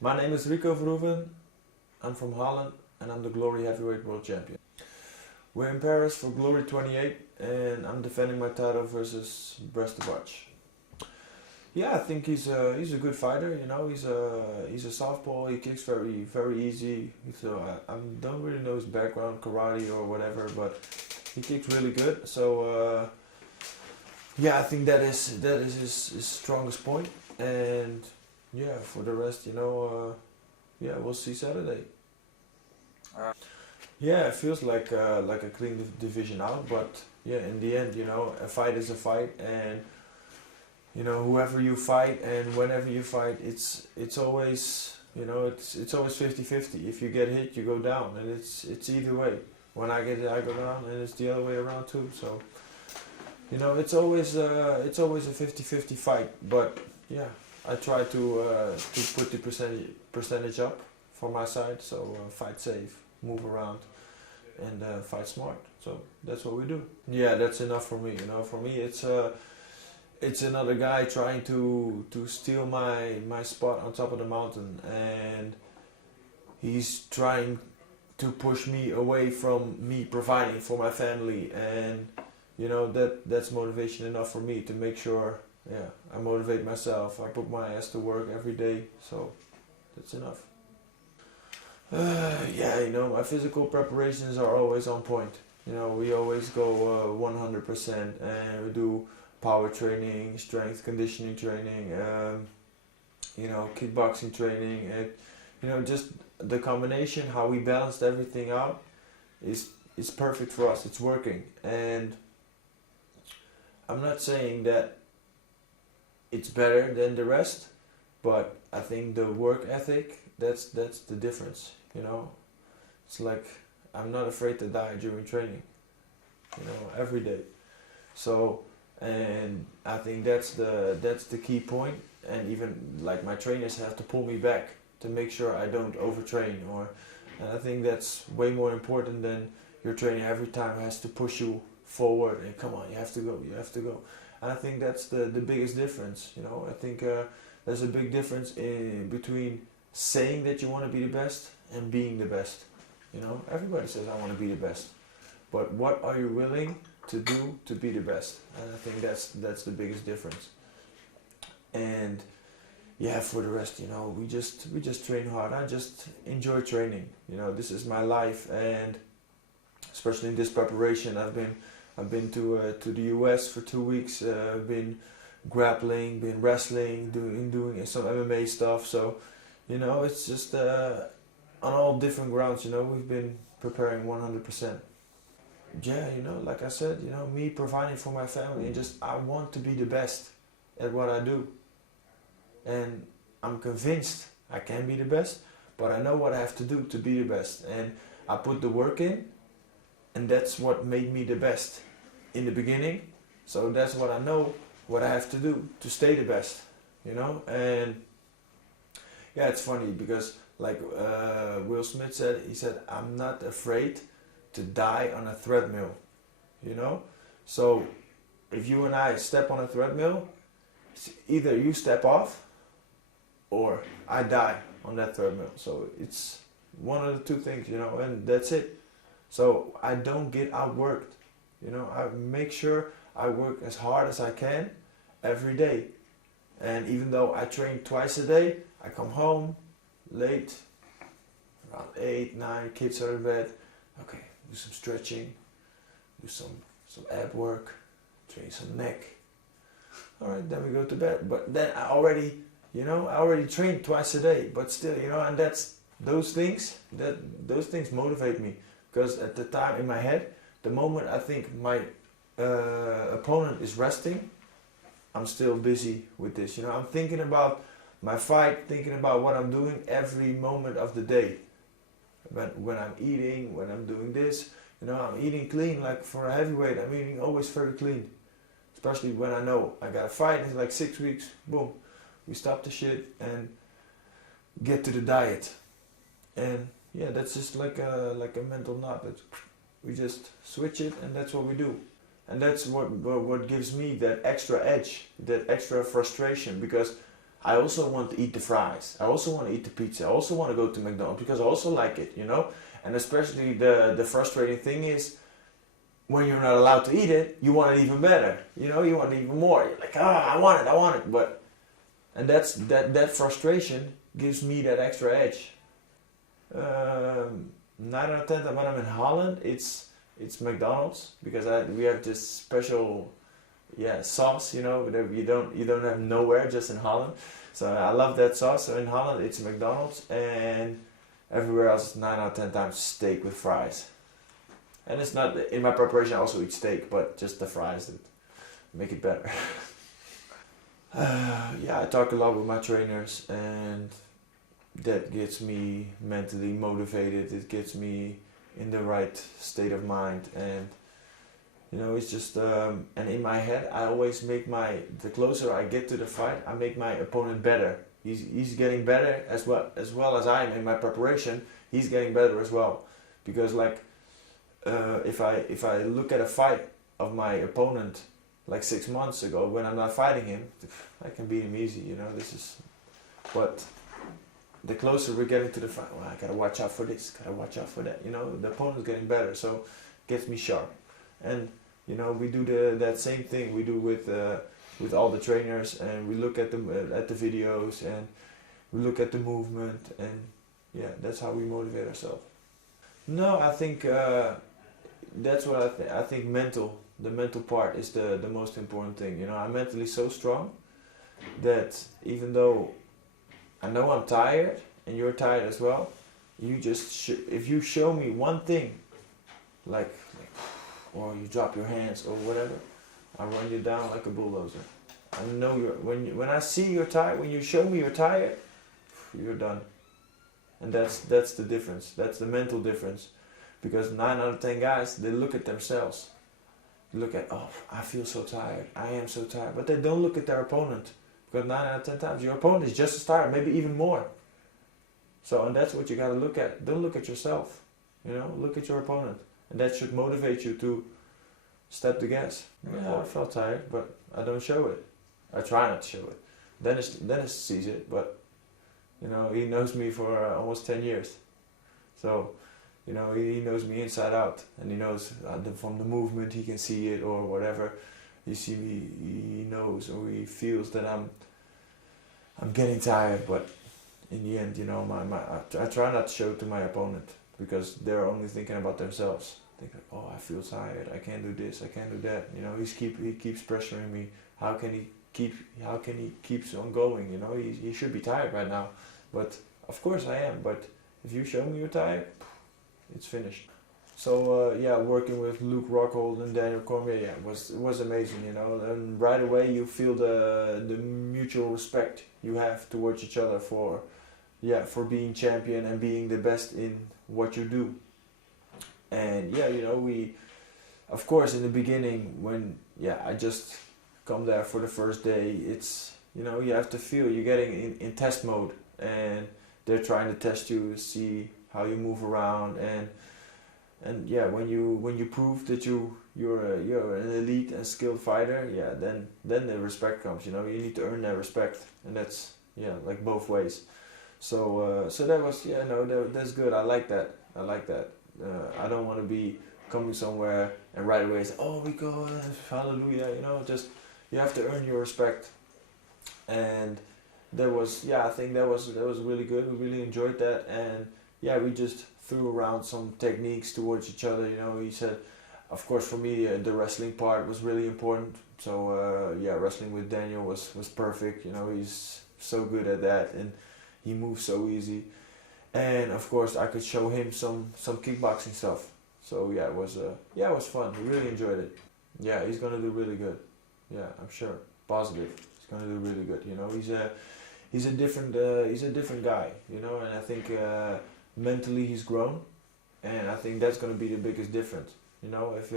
My name is Rico Verhoeven, I'm from Holland and I'm the Glory Heavyweight World Champion. We're in Paris for Glory 28 and I'm defending my title versus Brestovac. Yeah, I think he's a good fighter, you know, he's a southpaw, he kicks very easy. So I don't really know his background, karate or whatever, but he kicks really good. So yeah, I think that is his strongest point. And yeah, for the rest, you know, yeah, we'll see Saturday. Yeah, it feels like a clean division out, but yeah, in the end, you know, a fight is a fight, and you know, whoever you fight and whenever you fight, it's always, you know, it's always 50-50. If you get hit, you go down, and it's either way. When I get hit, I go down, and it's the other way around too. So, you know, it's always a 50-50 fight. But yeah, I try to put the percentage up for my side. So fight safe, move around, and fight smart. So that's what we do. Yeah, that's enough for me. You know, for me, it's another guy trying to steal my spot on top of the mountain, and he's trying to push me away from me providing for my family, and you know, that's motivation enough for me to make sure, yeah, I motivate myself, I put my ass to work every day, so that's enough. Yeah, you know, my physical preparations are always on point. You know, we always go 100%, and we do power training, strength conditioning training, you know, kickboxing training, and you know, just the combination, how we balanced everything out is perfect for us. It's working, and I'm not saying that it's better than the rest, but I think the work ethic, that's the difference. You know, it's like I'm not afraid to die during training, you know, every day. So, and I think that's the key point. And even like my trainers have to pull me back to make sure I don't overtrain, and I think that's way more important than your trainer every time has to push you forward and come on, you have to go. And I think that's the biggest difference. You know, I think there's a big difference between saying that you want to be the best and being the best. You know, everybody says I want to be the best, but what are you willing to do to be the best? And I think that's the biggest difference. And yeah, for the rest, you know, we just train hard. I just enjoy training. You know, this is my life, and especially in this preparation, I've been to the US for 2 weeks. Been grappling, been wrestling, doing some MMA stuff. So, you know, it's just on all different grounds. You know, we've been preparing 100%. Yeah, you know, like I said, you know, me providing for my family, and just I want to be the best at what I do. And I'm convinced I can be the best, but I know what I have to do to be the best. And I put the work in, and that's what made me the best in the beginning. So that's what I know, what I have to do to stay the best, you know. And yeah, it's funny because like Will Smith said, he said, I'm not afraid to die on a treadmill, you know. So if you and I step on a treadmill, it's either you step off or I die on that treadmill. So it's one of the two things, you know, and that's it. So I don't get outworked, you know. I make sure I work as hard as I can every day. And even though I train twice a day, I come home late, around 8, 9, kids are in bed. Okay, do some stretching, do some ab work, train some neck. All right, then we go to bed. But then I already trained twice a day, but still, you know, and those things motivate me, because at the time in my head, the moment I think my opponent is resting, I'm still busy with this. You know, I'm thinking about my fight, thinking about what I'm doing every moment of the day. When I'm eating, when I'm doing this, you know, I'm eating clean. Like for a heavyweight, I'm eating always very clean. Especially when I know I got a fight, it's like 6 weeks, boom, we stop the shit and get to the diet. And yeah, that's just like a mental knot. We just switch it, and that's what we do. And that's what gives me that extra edge, that extra frustration, because I also want to eat the fries. I also want to eat the pizza. I also want to go to McDonald's because I also like it, you know. And especially the frustrating thing is when you're not allowed to eat it, you want it even better. You know, you want it even more. You're like, I want it. But and that frustration gives me that extra edge. 9 out of 10 when I'm in Holland, it's McDonald's because we have this special sauce, you know, that you don't have nowhere, just in Holland. So I love that sauce. So in Holland it's McDonald's, and everywhere else 9 out of 10 times steak with fries. And it's not in my preparation. I also eat steak, but just the fries that make it better. I talk a lot with my trainers, and that gets me mentally motivated. It gets me in the right state of mind, and you know, it's just and in my head I always make the closer I get to the fight, I make my opponent better. He's getting better as well as I am in my preparation. He's getting better as well, because like if I look at a fight of my opponent like 6 months ago when I'm not fighting him, I can beat him easy, you know. But the closer we're getting to the fight, well, I gotta watch out for this, gotta watch out for that, you know. The opponent's getting better, so it gets me sharp. And you know, we do that same thing we do with all the trainers, and we look at the videos, and we look at the movement, and that's how we motivate ourselves. No, I think that's what I think the mental part is the most important thing. You know, I'm mentally so strong that even though I know I'm tired and you're tired as well, you just if you show me one thing, like or you drop your hands or whatever, I run you down like a bulldozer. I know when I see you're tired, when you show me you're tired, you're done. And that's the difference. That's the mental difference. Because 9 out of 10 guys, they look at themselves. They look at, I feel so tired. I am so tired. But they don't look at their opponent. Because 9 out of 10 times, your opponent is just as tired, maybe even more. So, and that's what you got to look at. Don't look at yourself. You know, look at your opponent. And that should motivate you to step the gas. Yeah, I felt tired, but I don't show it. I try not to show it. Dennis sees it, but you know, he knows me for almost 10 years. So, you know, he knows me inside out, and he knows from the movement he can see it or whatever. You see me, he knows or he feels that I'm getting tired, but in the end, you know, I try not to show it to my opponent, because they're only thinking about themselves. Thinking, I feel tired, I can't do this, I can't do that. You know, he keeps pressuring me. How can he keeps on going? You know, he should be tired right now. But of course I am. But if you show me you're tired, it's finished. So working with Luke Rockhold and Daniel Cormier, it was amazing. You know, and right away you feel the mutual respect you have towards each other for being champion and being the best in what you do. And you know, we, of course, in the beginning when I just come there for the first day, it's, you know, you have to feel you're getting in test mode, and they're trying to test you, see how you move around, and when you prove that you're an elite and skilled fighter, then the respect comes. You know, you need to earn that respect, and that's like both ways. So that was that's good. I like that. I don't want to be coming somewhere and right away say, Rico, hallelujah. You know, just you have to earn your respect. And there was I think that was really good. We really enjoyed that, and we just threw around some techniques towards each other. You know, he said, of course, for me the wrestling part was really important. So wrestling with Daniel was perfect. You know, he's so good at that, and he moves so easy. And of course, I could show him some kickboxing stuff. So it was fun. We really enjoyed it. Yeah, he's gonna do really good. Yeah, I'm sure. Positive. He's gonna do really good. You know, he's a different guy. You know, and I think mentally he's grown, and I think that's gonna be the biggest difference. You know, if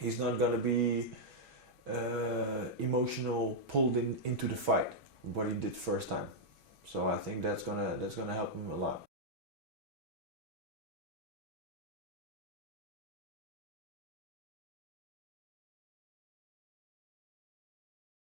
he's not gonna be emotional pulled into the fight what he did first time. So I think that's gonna help him a lot.